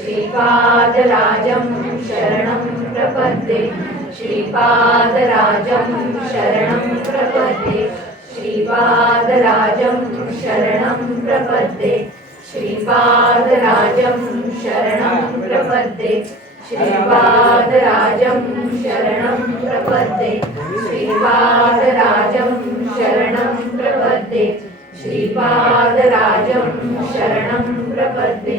श्रीपादराज शरण प्रपदे श्रीपादराज शरण प्रपदे श्रीपादराज शरण प्रपदे श्रीपादराज शरण प्रपदे श्रीपादराज शरण प्रपदे श्रीपादराज शरण प्रपदे श्रीपादराज शरण प्रपदे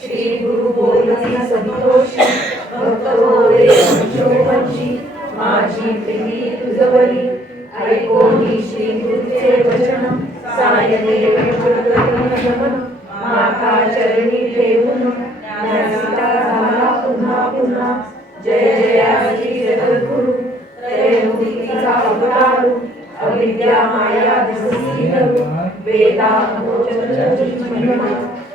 श्री गुरु गोविंद संतोषी भक्त तो होरे शोभनशी तो तो माझी प्रेमी तुझवरी ऐकोनी श्री गुरुचे वचन सायने वचन माता चरणी ठेवून ज्ञानाचा झाला पुन्हा पुन्हा जय जय श्री जगद्गुरु त्रैमुदितीचा अवतारू अविद्या माया दिसी वेदा गोचर चरणी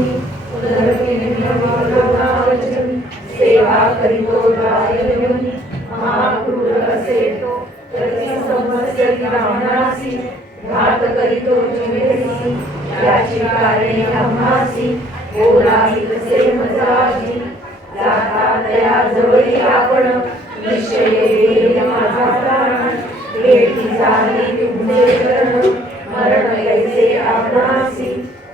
उदरके सेवा करितो रायदेव महाक्रूरसेतो प्रति संबसरी दानासी घात करीतो जिनेसी याची कारे हम्मासी आपण निश्चयी माझा त्राण लेती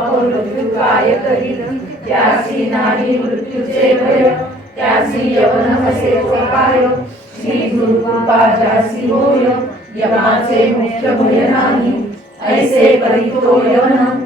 अहो मृत्युकाय करी त्यासी नाही मृत्यूचे भय त्यासी यवन असे स्वकाय श्री गुरुकृपा जासी होय यमाचे मुख्य भय नाही ऐसे करी तो यवन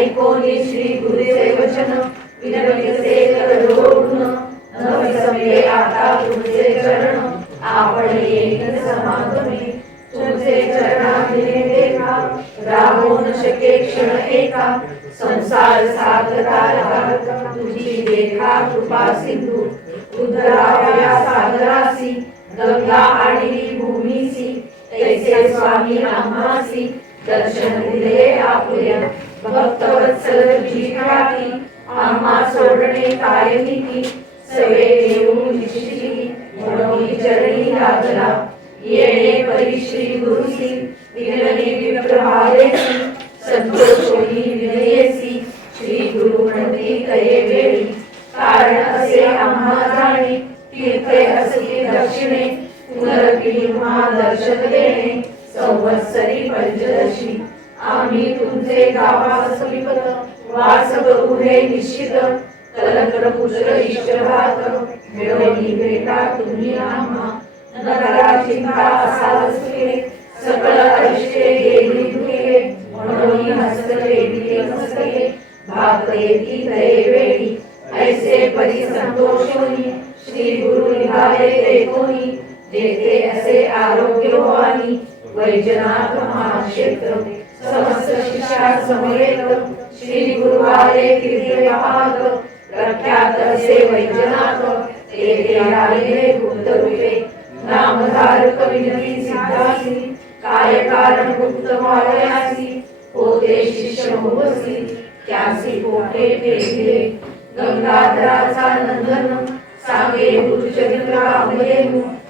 ಐಕೋನಿ ಶ್ರೀ ಗುರುದೇವ ಜನ ವಿನಗಲಿ ಸೇವರ येते असे आरोग्य वाणी वैजनाथ महाक्षेत्र समस्त शिष्या समवेत श्री गुरुवारे कीर्तयाग प्रख्यात असे वैजनाथ येते आले गुप्त रूपे नामधारक विनती सिद्धासी काय कारण गुप्त मालयासी होते शिष्य होसी त्यासी पोटे फेरले गंगाधराचा नंदन सांगे गुरुचरित्र आवलेनु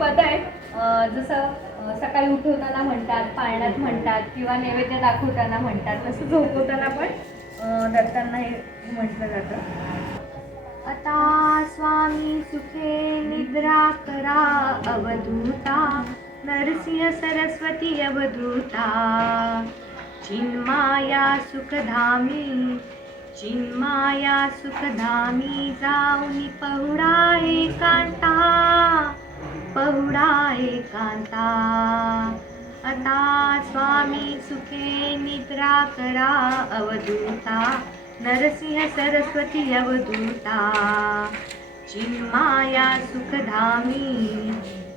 पद आहे जसं सकाळी उठवताना म्हणतात पाळण्यात म्हणतात किंवा नैवेद्य दाखवताना म्हणतात झोपवताना पण दत्तांना हे म्हंटलं आता स्वामी सुखे निद्रा करा अवधूता नरसिंह सरस्वती अवधूता चिन्माया सुखधामी चिन्माया सुखधामी जाऊन पहुडा कांटा पहुडा कांता आता स्वामी सुखे निद्रा करा अवधूता नरसिंह सरस्वती अवधूता चिन्माया सुखधामी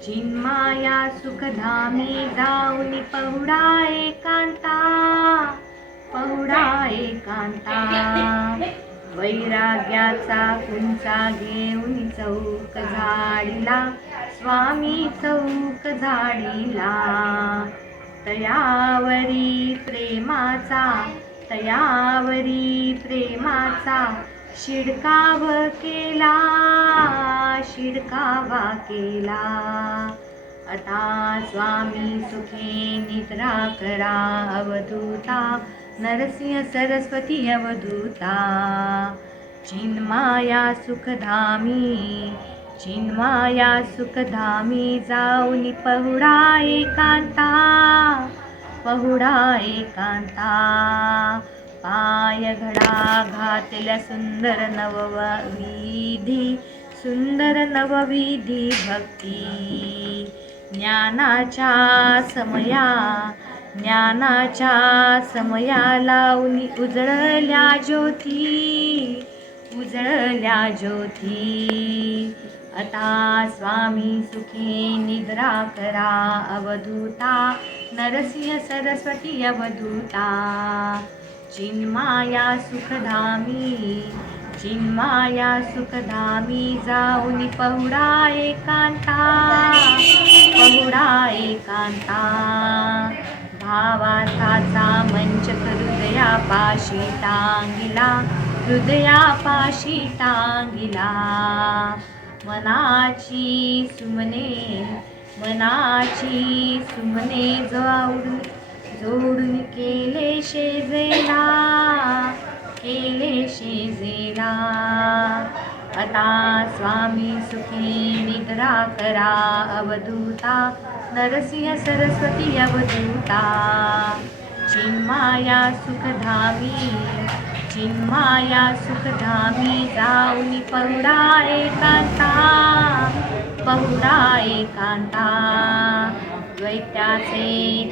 चिन्माया सुखधामी दाऊनी पहुडा एकांता पहुडा एकांता वैराग्याचा कुंचा घेऊन चौक झाडला स्वामी चौक तयावरी प्रेमाचा तयावरी प्रेमाचा शिडकाव केला शिडकावा स्वामी सुखे निद्रा करा अवधूता सरस्वती अवधूता चिन्माया सुखधामी चिन्माया सुखधामी धामी पहुडा एकांता, पहुडा कांता पहुडा पाय घडा घातल्या सुंदर नवविधी सुंदर नवविधी भक्ती ज्ञानाच्या समया ज्ञानाच्या समया लावणी उजळल्या ज्योती उजळल्या ज्योती अता स्वामी सुखी निद्रा करा नरसिंह सरस्वती अवधूता चिन्माया सुखधामी चिन्माया सुखधामी जाऊनि पहुडा एकान्ता पहुडा एकान्ता भावा सामञ्चक हृदया पाशिता हृदया पाशिता मनाची सुमने मनाची सुमने उड़नी, जो उड़नी केले शेजेरा केले शेजेरा आता स्वामी सुखी निद्रा करा अवधूता, नरसिंह सरस्वती अवधूता चिन्माया सुखधामी माया जाऊन एकांता पहुडा एडा एखांता वैता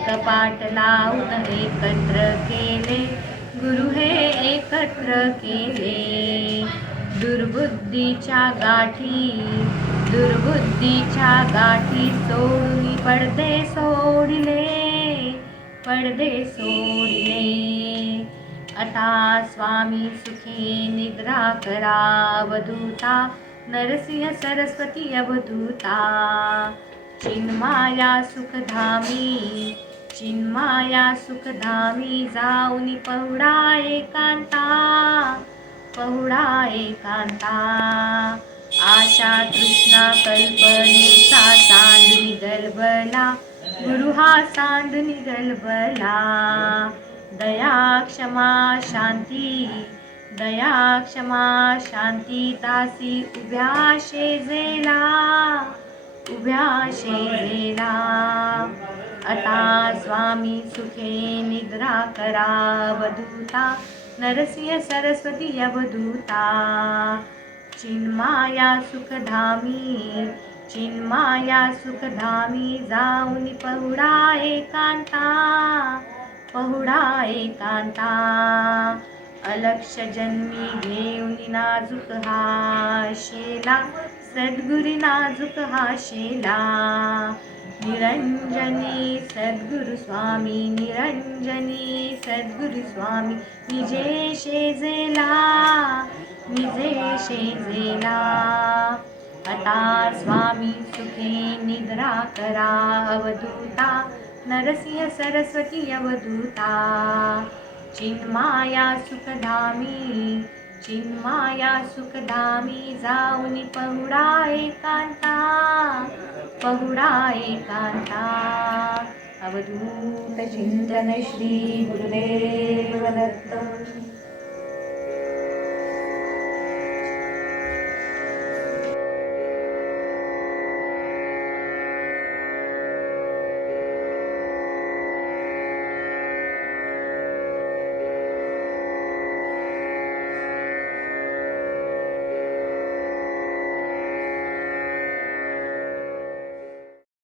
कपाट लावून एकत्र केले गुरु हे एकत्र केले दुर्बुद्धीच्या गाठी दुर्बुद्धीच्या गाठी तो पडदे सोडले पडदे सोडले अथा स्वामी सुखी निद्रा करा अवधूता नरसिंह सरस्वती अवधूता चिन्माया सुखधामी चिन्माया सुखधामी जाउनी पहुडा एकांता, पहुडा एकांता. आशा तृष्णा कल्प निगलबला, गुरुहा सांद गलबला दया क्षमा शान्ति दया क्षमा शान्ति तासी उभ्या शेजेला उभ्या शेजेला अता स्वामी सुखे निद्रा करा करावधूता अवधूता चिन्माया सुखधामी चिन्माया सुखधामी जानि पहुरा एकान्ता एकांता अलक्ष जन्मी नाजुक हा शेला सद्गुरुनाजुक हा शेला निरञ्जनी स्वामी निरञ्जनी स्वामी निजे शेजेना शेजेला स्वामी सुखे निद्रा करा अवधूता चिन्माया सुखधामी चिन्माया सुखधामी जाऊनि पहुडा पहुडायकान्ता पहुडा कान्ता अवधूतचिन्तनश्रीगुरुदेवदत्तम्